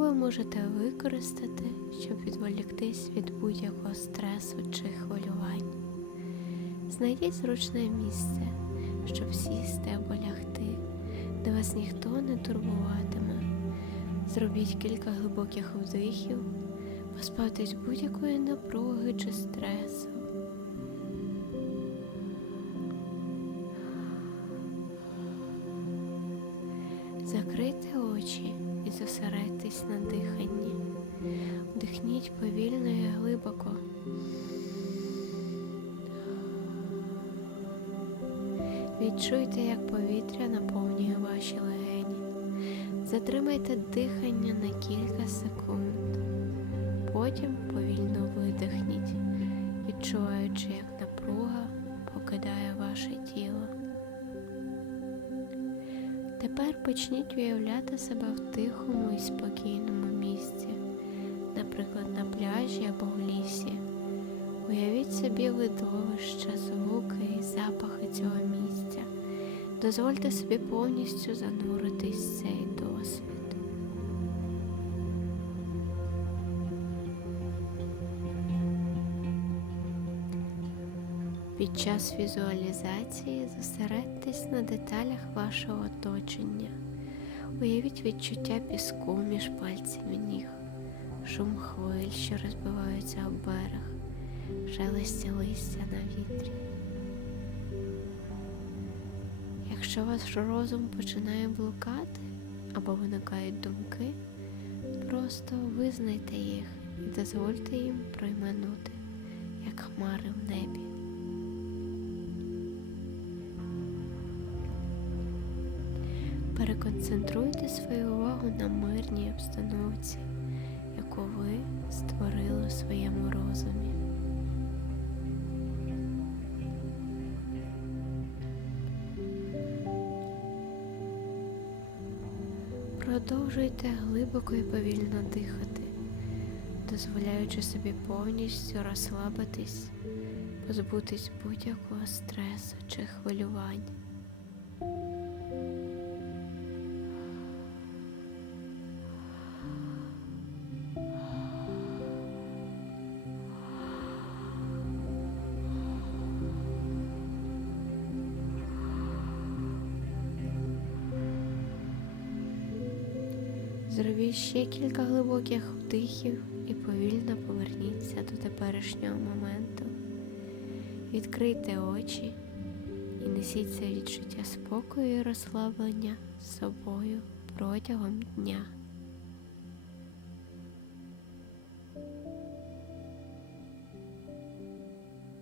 ви можете використати, щоб відволіктись від будь-якого стресу чи хвилювань. Знайдіть зручне місце, щоб сісти або лягти, де вас ніхто не турбуватиме. Зробіть кілька глибоких вдихів, позбавтесь будь-якої напруги чи стресу. Закрийте очі і зосередьтесь на диханні. Вдихніть повільно і глибоко. Відчуйте, як повітря наповнює ваші легені. Затримайте дихання на кілька секунд. Потім повільно видихніть, відчуваючи, як напруга покидає ваше тіло. Тепер почніть уявляти себе в тихому і спокійному місці, наприклад, на пляжі або в лісі. Уявіть собі видовище, звуки і запахи цього місця. Дозвольте собі повністю зануритись в цей досвід. Під час візуалізації зосередьтесь на деталях вашого оточення. Уявіть відчуття піску між пальцями ніг, шум хвиль, що розбиваються об берег, шелесті листя на вітрі. Якщо ваш розум починає блукати або виникають думки, просто визнайте їх і дозвольте їм пройменути, як хмари в небі. Переконцентруйте свою увагу на мирній обстановці, яку ви створили у своєму розумі. Продовжуйте глибоко і повільно дихати, дозволяючи собі повністю розслабитись, позбутись будь-якого стресу чи хвилювань. Зробіть ще кілька глибоких вдихів і повільно поверніться до теперішнього моменту. Відкрийте очі і несіть це відчуття спокою і розслаблення з собою протягом дня.